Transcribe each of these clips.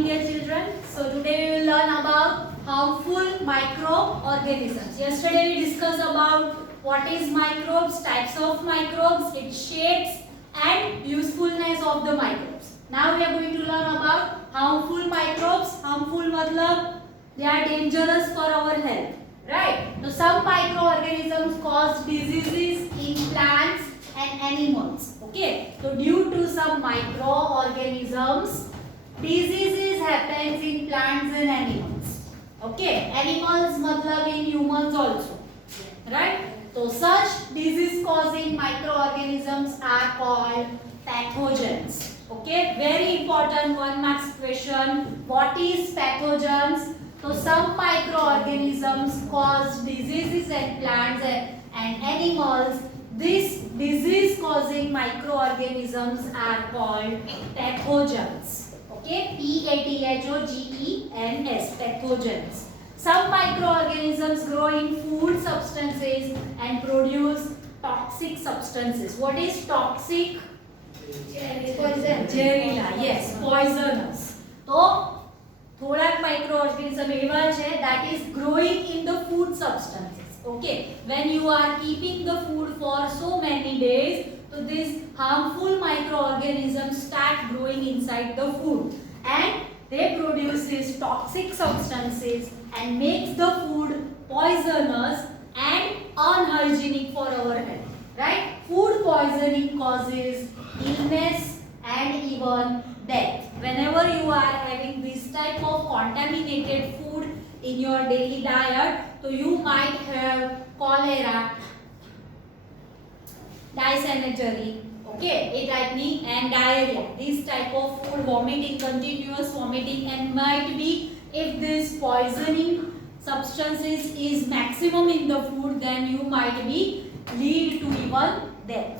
morning, dear children. So today we will learn about harmful microorganisms. Yesterday we discussed about what is microbes, types of microbes, its shapes and usefulness of the microbes. Now we are going to learn about harmful microbes. Harmful matlab they are dangerous for our health, right? So some microorganisms cause diseases in plants and animals. Okay, so due to some microorganisms, diseases happens in plants and animals. Okay, animals matlab in humans also, right? So such disease causing microorganisms are called pathogens. Okay, very important 1 marks question. What is pathogens? So some microorganisms cause diseases in plants and animals. These disease causing microorganisms are called pathogens. Okay, P-A-T-H-O-G-E-N-S, pathogens. Some microorganisms grow in food substances and produce toxic substances. What is toxic? Poison. Zehरीला, yes, poisonous. So થોડાક microorganism એવા છે that is growing in the food substances. Okay, when you are keeping the food for so many days, so these harmful microorganisms start growing inside the food and they produce these toxic substances and makes the food poisonous and unhygienic for our health, right? Food poisoning causes illness and even death. Whenever you are having this type of contaminated food in your daily diet, so you might have cholera, dysentery, okay, a type and diarrhea. This type of food, vomiting, continuous vomiting, and might be if this poisoning substances is maximum in the food, then you might be lead to even death,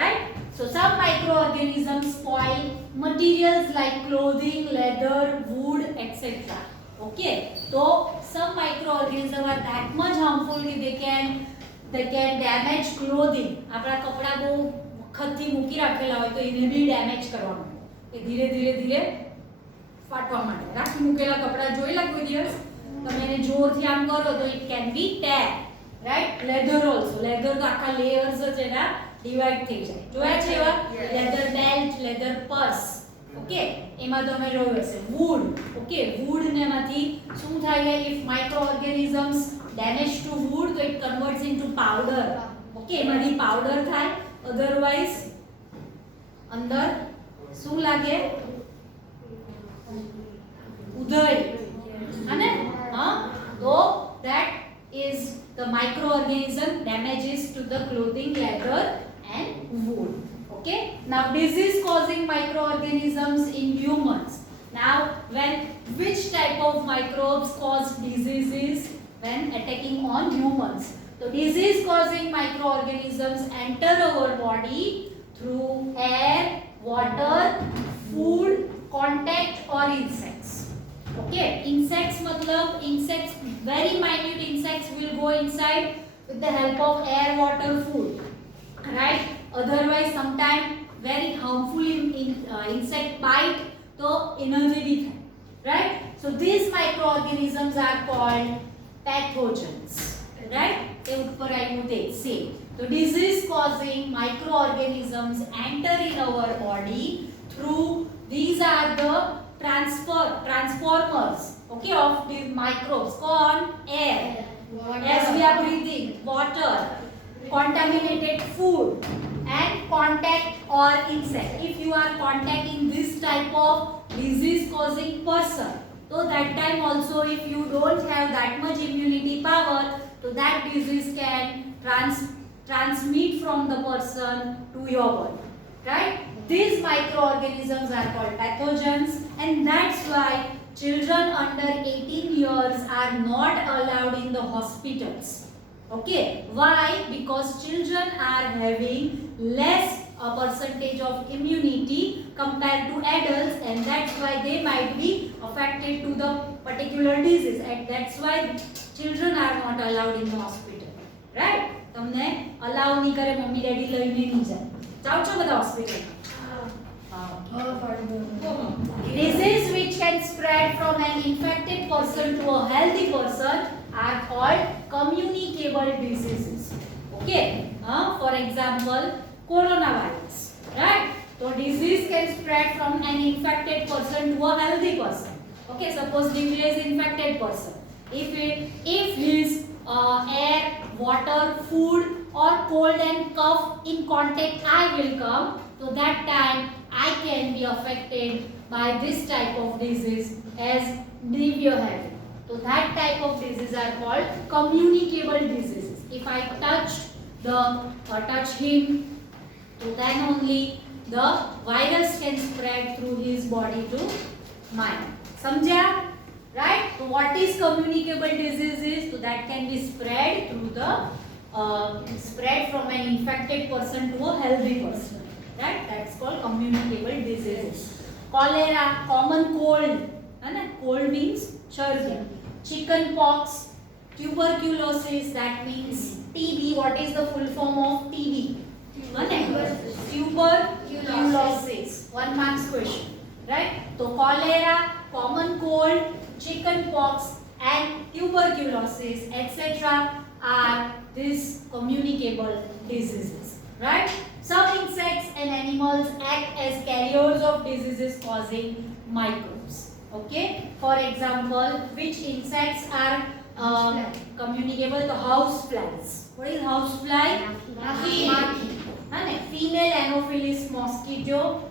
right? So some microorganisms spoil materials like clothing, leather, wood, etc. Okay, so some microorganisms are that much harmful that they can damage clothing. આપણા કપડા બહુ વખતથી મૂકી રાખેલા હોય તો એને બી damage કરવાનું એ ધીરે ધીરે ધીરે ફાટવા માંડે. રાખી મૂકેલા કપડા જોયેલા કોઈ દિવસ તમે એને જોરથી આમ કરો તો it can be tear, right? Leather also, leather તો આખા layers જ એના ડિવાઈડ થઈ જાય. જોયા છે એવા leather belt, leather purse. Okay, એમાં તમે જોયું હશે wood. ઓકે, wood ને એમાંથી શું થાય if microorganisms damage to wood, so it converts into powder. Okay, એમાંથી powder થાય. Otherwise અંદર શું લાગે? ઉધઈ. હને? હા, તો that is the microorganism damages to the clothing, leather and wood. Okay, now disease causing microorganisms in humans. Now when which type of microbes cause diseases when attacking on humans? So disease causing microorganisms enter our body through air, water, food, contact or insects. Okay, insects matlab insects, very minute insects will go inside with the help of air, water, food, right? Otherwise sometimes very harmful insect bite so energy bhi થાય, right? So these microorganisms are called pathogens, right? તે ઉપર આવ્યું તે same. So disease causing microorganisms enter in our body through these are the transformers, okay, of these microbes. Called air, as we are breathing, water, contaminated food and contact or insect. If you are contacting this type of disease causing person, so that time also if you don't have that much immunity power, so that disease can transmit from the person to your body, right? These microorganisms are called pathogens and that's why children under 18 years are not allowed in the hospitals. Okay, why? Because children are having less a percentage of immunity compared to adults and that's why they might be affected to the particular disease and that's why children are not allowed in the hospital, right? તમને allow નહીં કરે mummy daddy લઈને નહીં જાય. જાવ છો બધા hospital? Disease which can spread from an infected person to a healthy person are called communicable diseases. Okay, for example, coronavirus, right? So disease can spread from an infected person to a healthy person. Okay, suppose Divya is infected person. If his air, water, food or cold and cough in contact I will come, so that time I can be affected by this type of disease as Divya had. So that type of disease are called communicable diseases. If I touch him, so then only the virus can spread through his body to mine. Samjha? Right? So what is communicable diseases? So that can be spread through the spread from an infected person to a healthy person. Right? That's called communicable diseases. Cholera, common cold. Cold means chirping. Chicken pox, tuberculosis, that means TB. What is the full form of TB? Tuberculosis. 1 marks question. Right? So cholera, common cold, chicken pox and tuberculosis, etc. are these communicable diseases. Right? Some insects and animals act as carriers of diseases causing microbes. Okay? For example, which insects are communicable? The house flies. What is house fly? Female Anopheles mosquito.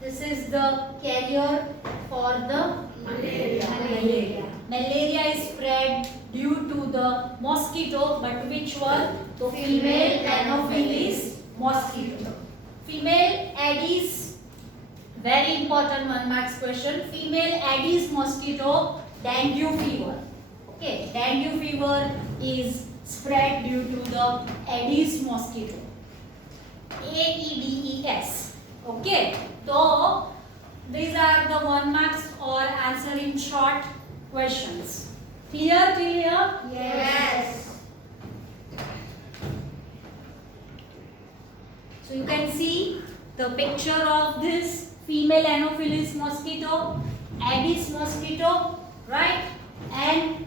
This is the carrier for the malaria. Malaria is spread due to the mosquito, but which one? So female Anopheles mosquito. Female Aedes, very important 1 marks question. Female Aedes mosquito, dengue fever. Okay, dengue fever is spread due to the Aedes mosquito. AEDES. Okay, so these are the 1 marks or answer in short questions. Clear? Yes. So you can see the picture of this female Anopheles mosquito, Aedes mosquito, right? And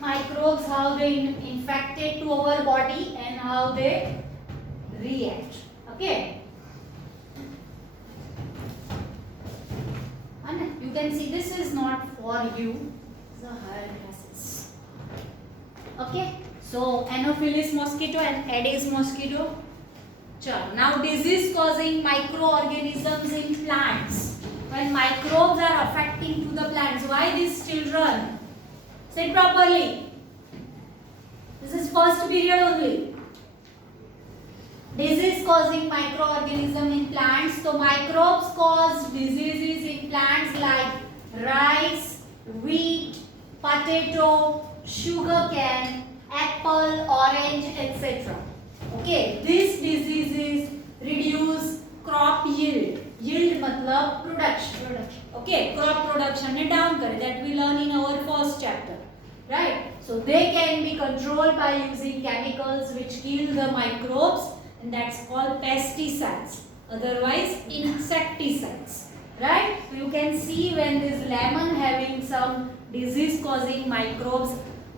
microbes, how they infected to our body and how they react. Okay. And you can see this is not for you, the higher classes. Okay. So Anopheles mosquito and Aedes mosquito. Now disease causing microorganisms in plants. When microbes are affecting to the plants, why these children? Sit properly. This is first period only. Disease causing microorganism in plants. So microbes cause diseases in plants like rice, wheat, potato, sugarcane, apple, orange, etc. Okay, these diseases reduce crop yield. Yield matlab production. Okay, crop production ne down kare. That we learn in our first chapter. Right? So they can be controlled by using chemicals which kill the microbes, and that's called pesticides. Otherwise insecticides. Right? So you can see when this lemon having some disease causing microbes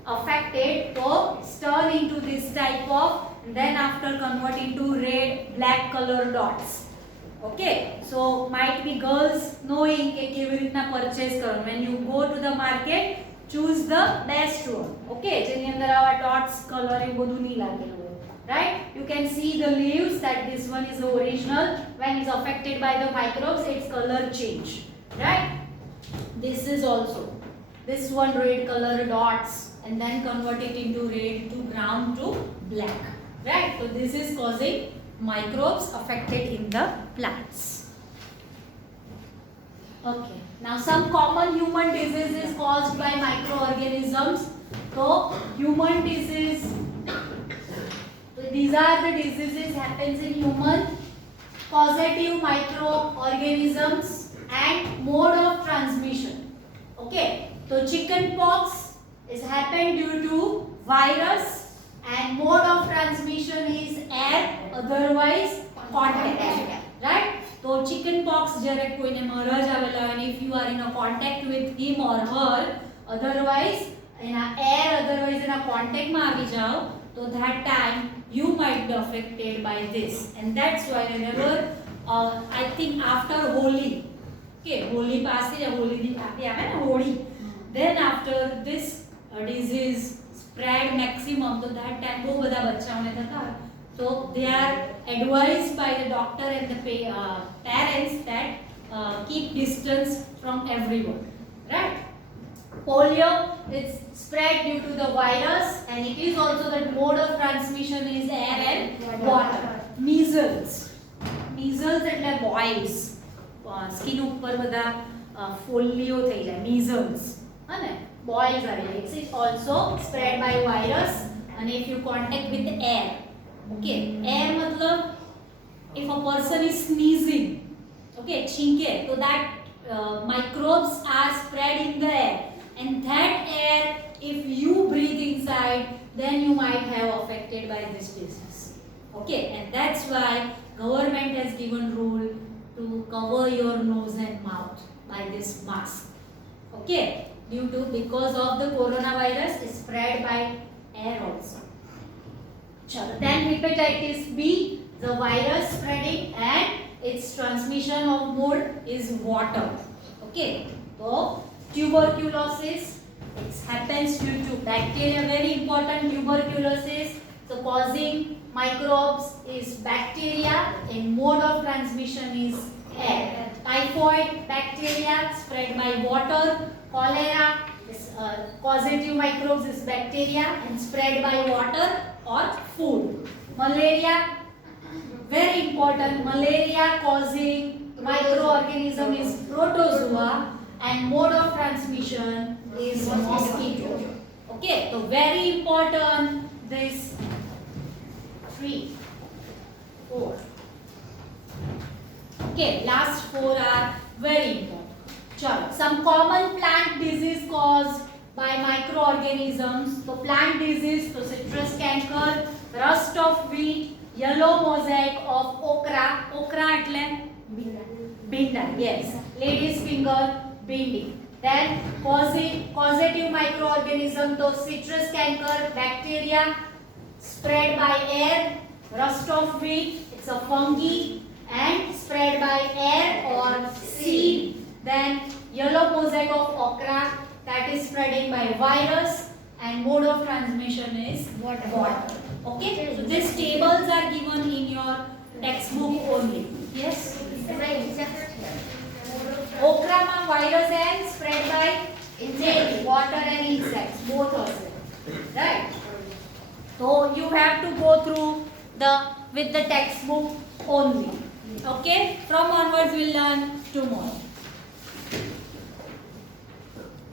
affected, so turn into this type of, and then after convert into red black color dots. Okay, so might be girls knowing ke kevi રીતના purchase કરવાનું. When you go to the market, choose the best one. Okay, જેની અંદર આવા dots color એ બધું નહીં લાગેલું હોય. Right? You can see the leaves that this one is the original. When it's affected by the microbes, its color change. Right? This is also. This one red color dots and then convert it into red to brown to black. Right? So this is causing microbes affected in the plants. Okay. Now some common human diseases caused by microorganisms. So human disease. So these are the diseases happens in human. Causative microorganisms and mode of transmission. Okay. So chicken pox is happened due to virus and mode of transmission is air, otherwise contact. Right? તો chicken POX જ્યારે કોઈને મરજ આવેલા હોય, if you are in a contact with him or her, otherwise એના air otherwise એના કોન્ટેક્ટમાં આવી જાઓ, તો that time you might be affected by this. And that's why whenever I think after Holi, okay, Holi પાસે Holi ની આપી આવે ને Holi, then after this disease spread maximum, so that time બહુ બધા બચ્ચાઓને થતા હોય, so they are advised by the doctor and the parents that keep distance from everyone, right? Polio is spread due to the virus, and it is also the mode of transmission is air and water. Measles એટલે boils, skin ઉપર બધા folio થઈ જાય, measles અને boils are there. It is also spread by virus, and if you contact with the air, okay, air matlab if a person is sneezing, okay, छींके, so that microbes are spread in the air, and that air if you breathe inside, then you might have affected by this disease, okay. And that's why government has given rule to cover your nose and mouth by this mask, okay, because of the coronavirus is spread by air also. Chalo, then hepatitis B, the virus spreading, and its transmission of mode is water, okay. So tuberculosis, it happens due to bacteria, very important. Tuberculosis, so causing microbes is bacteria, and mode of transmission is air. Typhoid bacteria spread by water. Cholera is causative microbes is bacteria and spread by water or food. Malaria, very important, malaria causing microorganism is protozoa, and mode of transmission is mosquito, okay. So very important, this 3, 4, okay, last 4 are very important. Chalo, some common plant disease caused by microorganisms. So plant disease, so citrus canker, rust of wheat, yellow mosaic of okra. Okra એટલે ભીંડા, yes, lady's finger, bindi. Then causative microorganism, so citrus canker, bacteria spread by air. Rust of wheat, it's a fungi and spread by air or seed. Then yellow mosaic of okra, that is spreading by virus, and mode of transmission is water. Okay, so these tables are given in your textbook only. Yes. Okra ma virus and spread by water and insects, both also, right? So you have to go through with the textbook only. Okay, from onwards we'll learn tomorrow.